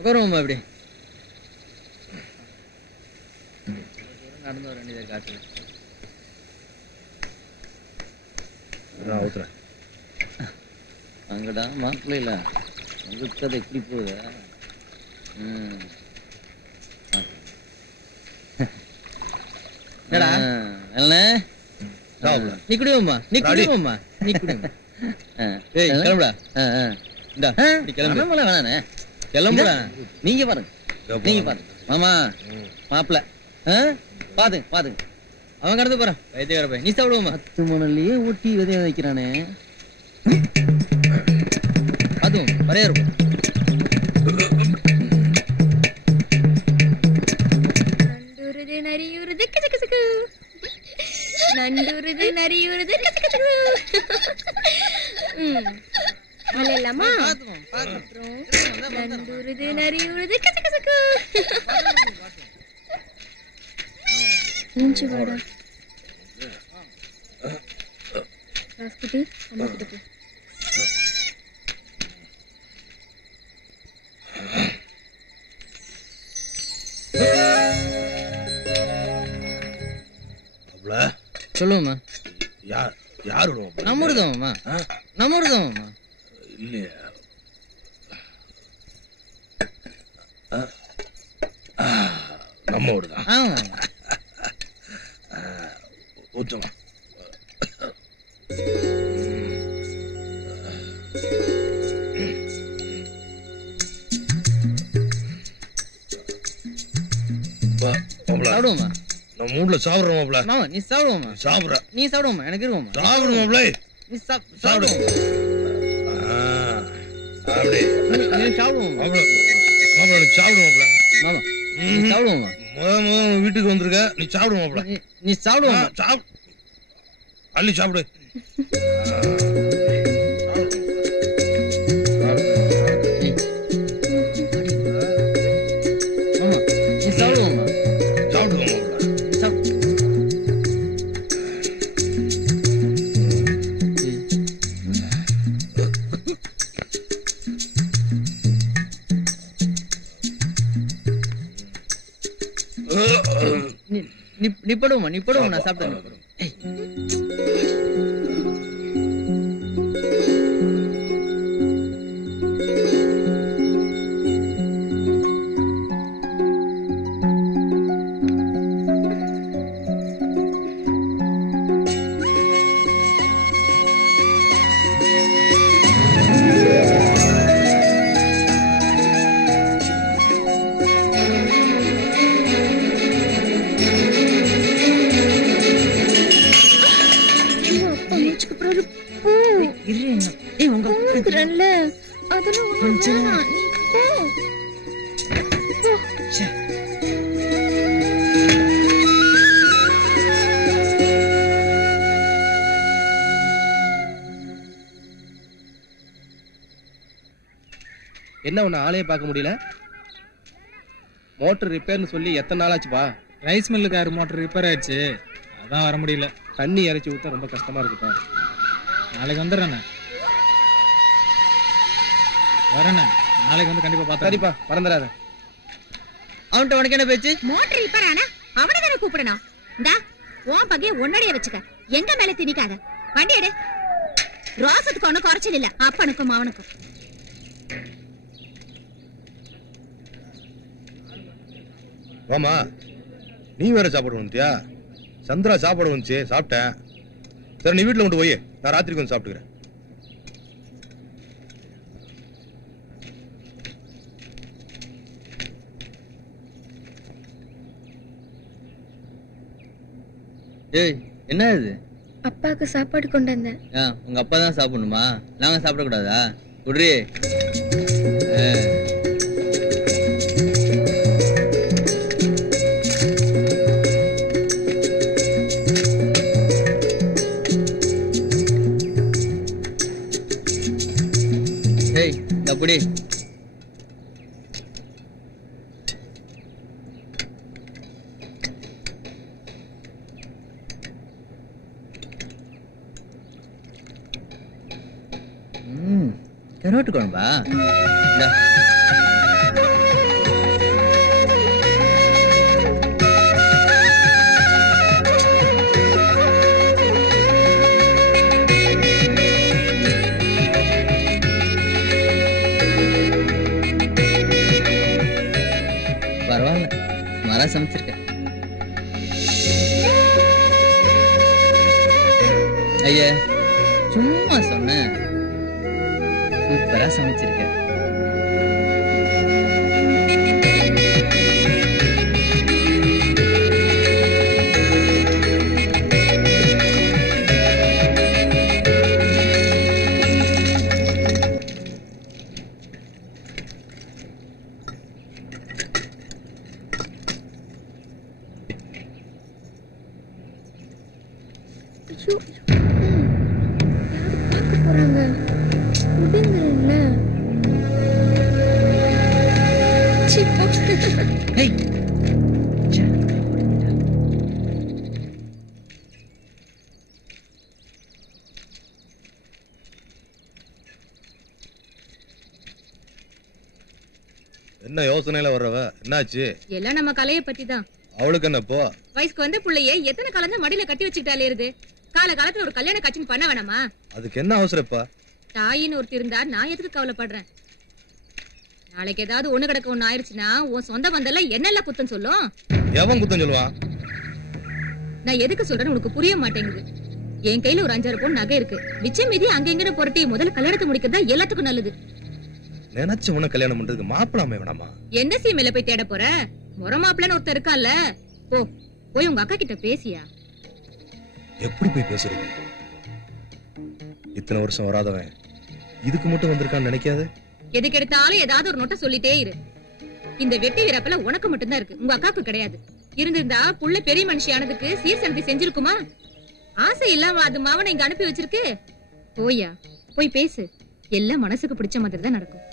உட்காருவோம்மா இப்படி நடந்து வர வேண்டியது காட்டுல. அங்கடா மாப்பிள்ளைல உங்களுக்கு அதை எப்படி போகுது? நீ குடிவோம்மா, நீ குடிவோம்மா, நீ குடிவோம்மா. கிளம்புடா. கிளம்புல வேணானே, கிளம்புடா. நீங்க பாருங்க, நீங்க பாருங்க மாமா மாப்பிள்ள பாத்துங்க பாத்துங்க. அவன் கடந்து போறான் வைத்தியக்கார போய். நீ சாப்பிடுவோமா? 10 மணிலேயே ஊட்டி விதைய வைக்கிறானே. அதுவும் வரையா இருக்கும். நண்டுருது நரியுருது கசகசகு, நண்டுருது நரியுருது கசகசகு. வரலாமா? நண்டுருது நரியுருது கசகசகு. ஏஞ்சி வாடா ராஸ்குட்டி, அம்மா கிட்ட போ. சொல்லுவோம்மா. யார் விடுவோம்? நம்ம விடுதோம்மா, நம்ம விடுதோம்மா. இல்லையா நம்ம விடுதான். ஊற்றமா சாப்பிடுவோமா? நம்ம மூட்ல சாப்பிடுறோம் மாப்ள. மாமா நீ சாப்பிடுவோமா? சாப்பிடுற நீ சாப்பிடுவோமா? எனக்கு இருவோமா? சாப்பிடு மாப்ள. நீ சாப்பிடு. அப்படி நீ சாப்பிடுவோமா? மாப்ள மாப்ள நீ சாப்பிடு மாப்ள. மாமா நீ சாப்பிடுவோமா? முதல் வீட்டுக்கு வந்திருக்க, நீ சாப்பிடு மாப்ள. நீ சாப்பிடுவோமா? சாப்பிடு, அள்ளி சாப்பிடு. நீ படுவோமா? நீ படுவோம், நான் சாப்பிட்டு. என்ன உன்னை ஆளையே பார்க்க முடியல? மோட்டர் ரிப்பேர்னு சொல்லி எத்தனை நாள் ஆச்சுப்பா? ரைஸ் மில்லுக்காரு மோட்டர் ரிப்பேர் ஆயிடுச்சு, அதான் வர முடியல. தண்ணி இறைச்சி ஊற்ற ரொம்ப கஷ்டமா இருக்குப்பா. நாளைக்கு வந்துடுறேண்ணே. வரேண்ணே, நாளைக்கு வந்து கண்டிப்பா பார்த்தா. சரிப்பா, மறந்துடாத. அவன்கிட்ட உனக்கு என்ன பேச்சு? மோட்டர் ரிப்பேர் ஆனா அவனை தானே கூப்பிடணும். இந்தா உன் பகைய ஒன்னடியே வச்சுக்க, எங்க மேல திணிக்காத. வண்டி எடு. ரோசத்துக்கு ஒன்னும் குறைச்சல் இல்ல, அப்பனுக்கும் அவனுக்கும். ஆமா, நீ வேற சாப்பாடு வந்துட்டியா? சந்திரா சாப்பாடு வந்துச்சு, சாப்பிட்டேன். சரி நீ வீட்டுல கொண்டு போய், நான் ராத்திரிக்கு வந்து சாப்பிட்டுக்கிறேன். ஏய் என்ன இது? அப்பாவுக்கு சாப்பாடு கொண்டு வந்தேன். உங்க அப்பா தான் சாப்பிடணுமா? நாங்க சாப்பிடக்கூடாதா? குட்ரி. ஏய் அப்படி கருவாட்டு குழம்பா? இந்தா. பரவாயில்ல, சுமாரா சமைச்சிருக்க. ஐயா, சும்மா சொன்னேன். சூப்பரா சமைச்சிருக்க. Hey. என்ன யோசனையில வர்றவ? என்னாச்சு? எல்லாம் நம்ம கலைய பத்தி தான். அவளுக்கு என்ன இப்போ? வயசுக்கு வந்த புள்ளைய எத்தனை காலம் தான் மடியில கட்டி வச்சுக்கிட்டாலே இருது. காலத்துல ஒரு கல்யாண காட்சி பண்ண வேணாமா? அதுக்கு என்ன அவசரப்பா? தாயின்னு ஒருத்தி இருந்தா நான் எதுக்கு கவலைப்படுறேன்? நாளைக்கு ஏதாவது ஒண்ணு கிடக்க ஒண்ணு ஆயிருச்சுன்னா உன் சொந்த பந்தல்ல என்னெல்லாம் குத்தம் சொல்லும்? எவன் குத்தம் சொல்லுவான்? நான் எதுக்கு சொல்றேன்னு உனக்கு புரிய மாட்டேங்குது. என் கையில ஒரு 5-6 பவுன் நகை இருக்கு. மிச்சம் மீதி அங்க எங்கன்னு புரட்டி முதல்ல கல்யாணத்தை முடிக்கிறதா எல்லாத்துக்கும் நல்லது. நினைச்சு உன கல்யாணம் பண்றதுக்கு மாப்பிள்ளை அமைய வேணாமா? எந்த சீமையில போய் தேட போற? முறை மாப்பிள்ளன்னு ஒருத்தர் இருக்கான்ல, போய் உங்க அக்கா கிட்ட பேசியா? எப்படி போய் பேசுறது? இத்தனை வருஷம் வராதவன் இதுக்கு மட்டும் வந்திருக்கான்னு நினைக்காது. எதுக்கு எடுத்தாலும் ஏதாவது ஒரு நோட்டை சொல்லிட்டே இரு. இந்த வெட்டி வீரப்பல உனக்கு மட்டும்தான் இருக்கு, உங்க அக்காவுக்கு கிடையாது. இருந்திருந்தா புள்ள பெரிய மனுஷியானதுக்கு சீர்சனத்தை செஞ்சிருக்குமா? ஆசை இல்லாம அது மாவனை இங்க அனுப்பி வச்சிருக்கு. போயா, போய் பேசு. எல்லாம் மனசுக்கு பிடிச்ச மாதிரி தான் நடக்கும்.